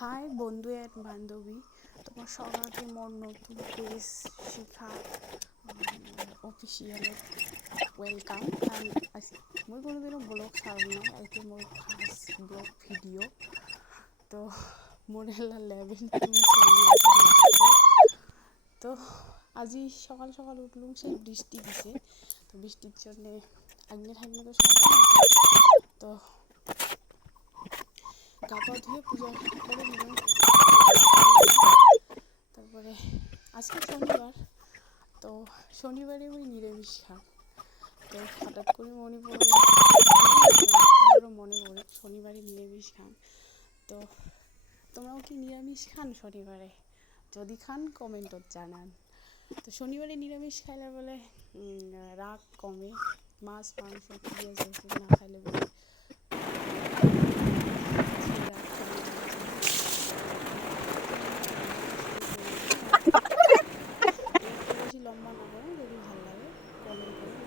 High বন্ধু and বান্ধবী, তোমার সবাইকে মোর নতুন পেজ শিখা অফিসিয়ালত ওয়েলকাম। মই কোনোদিনও ব্লগ চাওঁ নাই, আজকে মোর ফার্স্ট ব্লগ ভিডিও। তো মোর এলা লেভেল 2 চলি আছে মাত্র। তো আজি সকাল সকাল উঠলুম, সেই বৃষ্টি দিছে। তো বৃষ্টির জন্যে আগনে থাকলে তো সাঁতার তো গা পা ধুয়ে পূজা করে নিলাম, তারপরে আজকে শনিবার। তো শনিবারে ওই নিরামিষ খাই। তো হঠাৎ করে মনে পড়ে, তারপরে মনে পড়ে শনিবারে নিরামিষ খান। তো তোমরাও কি নিরামিষ খান শনিবারে? যদি খান কমেন্টত জানান। তো শনিবারে নিরামিষ খাইলে বলে রাগ কমে, মাছ মাংস পেঁয়াজ রসুন না খাইলে বলে রাগ কমে। বেশি লম্বা না করো, যদি ভালো লাগে কমেন্ট করো।